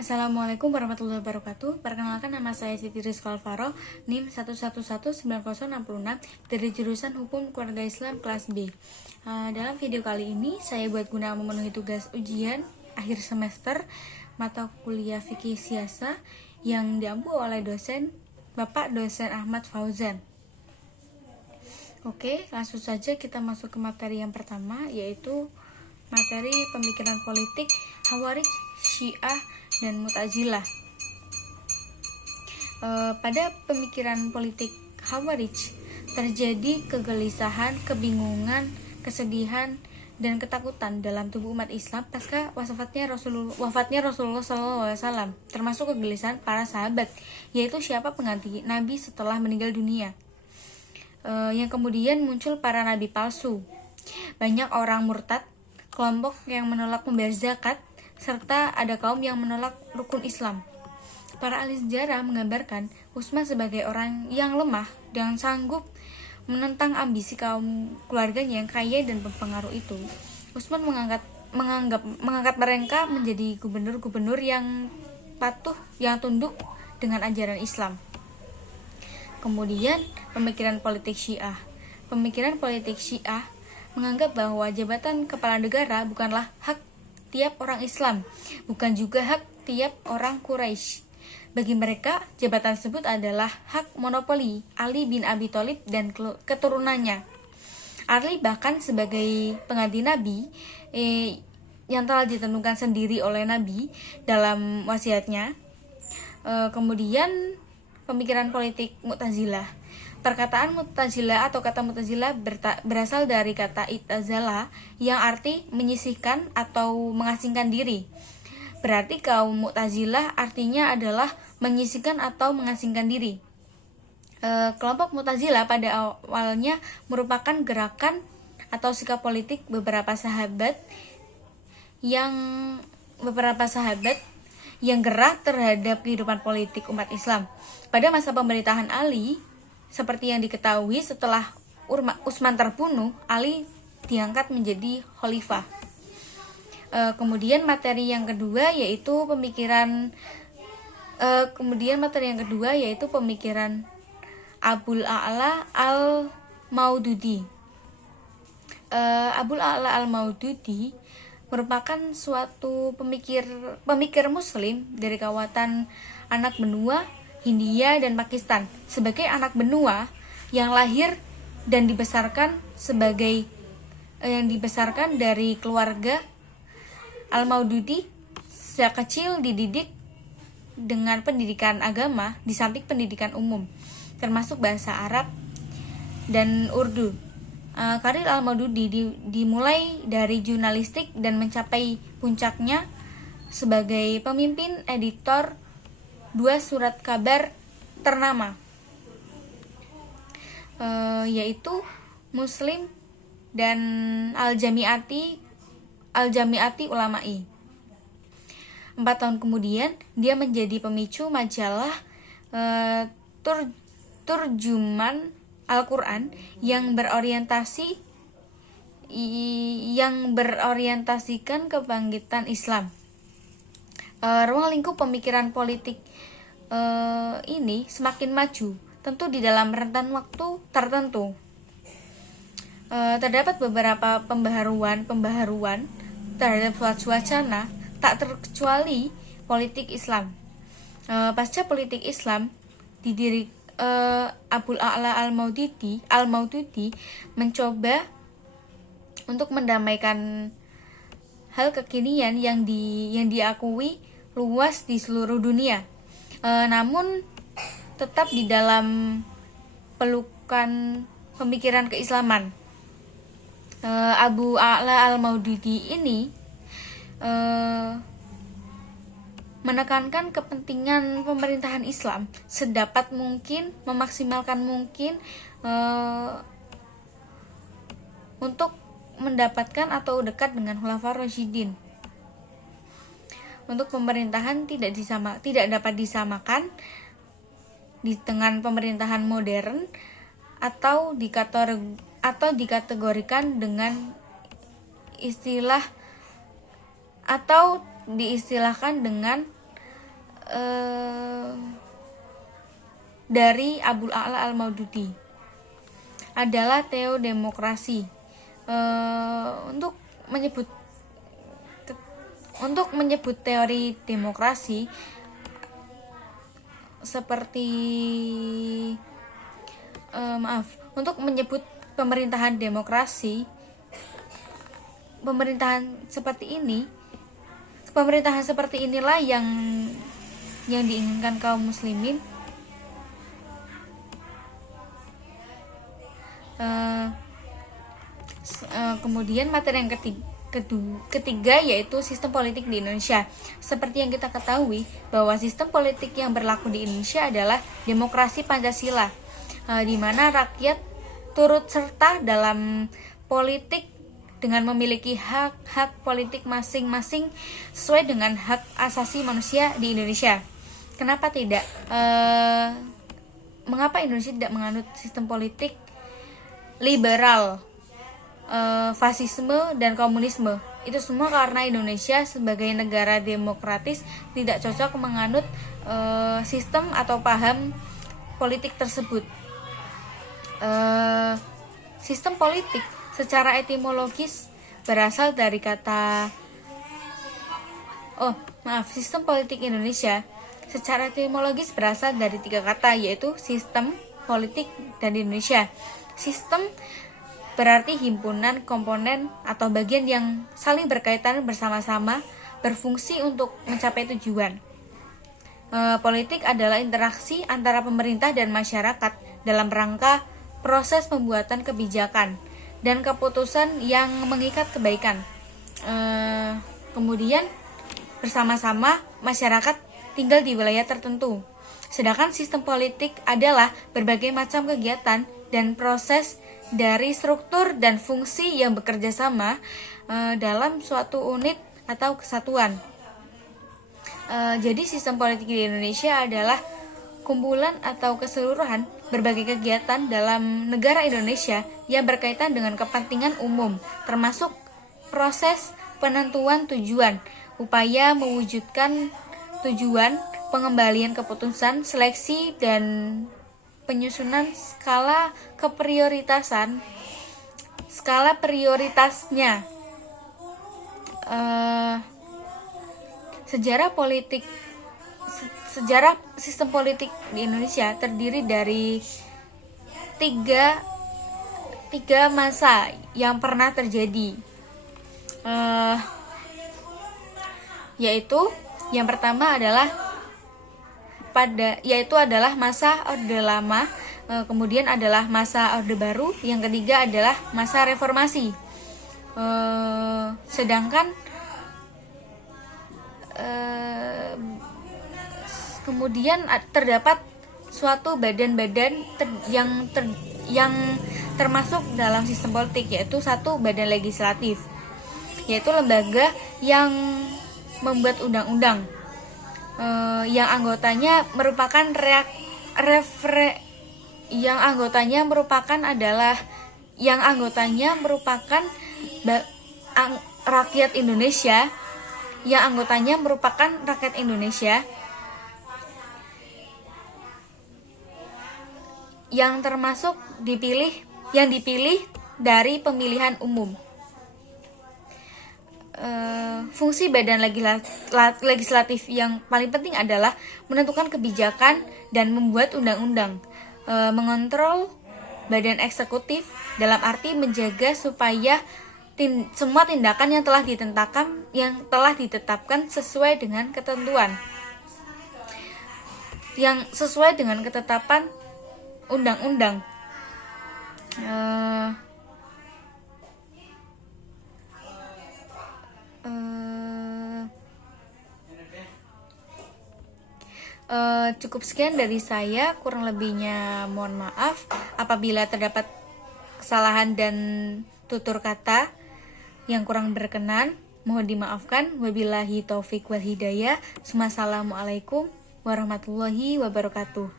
Assalamualaikum warahmatullahi wabarakatuh. Perkenalkan, nama saya Siti Rizka Alvaro, NIM 1119066 dari jurusan Hukum Keluarga Islam kelas B. Dalam video kali ini, saya buat guna memenuhi tugas ujian akhir semester mata kuliah Fikih Siasa yang diampu oleh Bapak dosen Ahmad Fauzan. Oke, langsung saja kita masuk ke materi yang pertama, yaitu materi pemikiran politik Khawarij, Syiah, dan Mu'tazilah. Pada pemikiran politik Khawarij terjadi kegelisahan, kebingungan, kesedihan, dan ketakutan dalam tubuh umat Islam pasca wafatnya Rasulullah SAW, termasuk kegelisahan para sahabat, yaitu siapa pengganti Nabi setelah meninggal dunia. Yang kemudian muncul para nabi palsu, banyak orang murtad, kelompok yang menolak membayar zakat, serta ada kaum yang menolak rukun Islam. Para ahli sejarah menggambarkan Utsman sebagai orang yang lemah dan sanggup menentang ambisi kaum keluarganya yang kaya dan berpengaruh itu. Utsman mengangkat mereka menjadi gubernur-gubernur yang patuh, yang tunduk dengan ajaran Islam. Kemudian pemikiran politik Syiah. Pemikiran politik Syiah menganggap bahwa jabatan kepala negara bukanlah hak tiap orang Islam, bukan juga hak tiap orang Quraisy. Bagi mereka, jabatan tersebut adalah hak monopoli Ali bin Abi Thalib dan keturunannya. Ali bahkan sebagai pengganti Nabi yang telah ditentukan sendiri oleh Nabi dalam wasiatnya. Kemudian pemikiran politik Mu'tazilah. Perkataan Mu'tazilah atau kata Mu'tazilah berasal dari kata i'tazala yang arti menyisihkan atau mengasingkan diri. Berarti kaum Mu'tazilah artinya adalah menyisihkan atau mengasingkan diri. Kelompok Mu'tazilah pada awalnya merupakan gerakan atau sikap politik beberapa sahabat yang gerah terhadap kehidupan politik umat Islam. Pada masa pemerintahan Ali, seperti yang diketahui, setelah Utsman terbunuh, Ali diangkat menjadi khalifah. Kemudian materi yang kedua yaitu pemikiran Abul A'la al-Maududi. Abul A'la al-Maududi merupakan suatu pemikir muslim dari kawasan anak benua Hindia dan Pakistan. Sebagai anak benua yang lahir dan dibesarkan dari keluarga Al-Maududi, sejak kecil dididik dengan pendidikan agama di samping pendidikan umum, termasuk bahasa Arab dan Urdu. Karir Al-Maududi dimulai dari jurnalistik dan mencapai puncaknya sebagai pemimpin editor dua surat kabar ternama, yaitu Muslim dan Al-Jami'ati Ulama'i. 4 tahun kemudian dia menjadi pemicu majalah Turjuman Al-Quran yang berorientasikan kebangkitan Islam. Ruang lingkup pemikiran politik ini semakin maju, tentu di dalam rentan waktu tertentu. Terdapat beberapa pembaharuan terhadap wacana, tak terkecuali politik Islam. Pasca politik Islam Abul A'la al-Maududi mencoba untuk mendamaikan hal kekinian yang diakui luas di seluruh dunia, namun tetap di dalam pelukan pemikiran keislaman. Abu A'la al-Maududi ini menekankan kepentingan pemerintahan Islam sedapat mungkin, memaksimalkan mungkin untuk mendapatkan atau dekat dengan Khulafaur Rasyidin. Untuk pemerintahan tidak dapat disamakan dengan pemerintahan modern atau dikategorikan dengan istilah atau diistilahkan dengan dari Abul A'la Al-Maududi adalah teodemokrasi. Untuk menyebut teori demokrasi seperti untuk menyebut pemerintahan seperti inilah yang diinginkan kaum muslimin. Kemudian materi yang ketiga yaitu sistem politik di Indonesia. Seperti yang kita ketahui bahwa sistem politik yang berlaku di Indonesia adalah demokrasi Pancasila, di mana rakyat turut serta dalam politik dengan memiliki hak politik masing-masing sesuai dengan hak asasi manusia di Indonesia. Kenapa tidak? Mengapa Indonesia tidak menganut sistem politik liberal, fasisme dan komunisme? Itu semua karena Indonesia sebagai negara demokratis tidak cocok menganut sistem atau paham politik tersebut. Sistem politik secara etimologis berasal dari kata sistem politik Indonesia secara etimologis berasal dari 3 kata, yaitu sistem, politik, dan Indonesia. Sistem berarti himpunan komponen atau bagian yang saling berkaitan bersama-sama berfungsi untuk mencapai tujuan. Politik adalah interaksi antara pemerintah dan masyarakat dalam rangka proses pembuatan kebijakan dan keputusan yang mengikat kebaikan. Kemudian bersama-sama masyarakat tinggal di wilayah tertentu. Sedangkan sistem politik adalah berbagai macam kegiatan dan proses dari struktur dan fungsi yang bekerja sama dalam suatu unit atau kesatuan. Jadi sistem politik di Indonesia adalah kumpulan atau keseluruhan berbagai kegiatan dalam negara Indonesia yang berkaitan dengan kepentingan umum, termasuk proses penentuan tujuan, upaya mewujudkan tujuan, pengembalian keputusan, seleksi dan penyusunan skala prioritasnya. Sejarah sistem politik di Indonesia terdiri dari tiga masa yang pernah terjadi, yaitu yang pertama adalah masa Orde Lama, kemudian adalah masa Orde Baru, yang ketiga adalah masa Reformasi. Sedangkan kemudian terdapat suatu badan-badan yang termasuk dalam sistem politik, yaitu satu badan legislatif, yaitu lembaga yang membuat undang-undang, yang anggotanya merupakan rakyat Indonesia, yang termasuk yang dipilih dari pemilihan umum. Fungsi badan legislatif yang paling penting adalah menentukan kebijakan dan membuat undang-undang, mengontrol badan eksekutif dalam arti menjaga supaya semua tindakan yang telah ditetapkan sesuai dengan ketentuan, yang sesuai dengan ketetapan undang-undang. Cukup sekian dari saya, kurang lebihnya mohon maaf apabila terdapat kesalahan dan tutur kata yang kurang berkenan, mohon dimaafkan. Wabillahi taufik wal hidayah. Wassalamualaikum warahmatullahi wabarakatuh.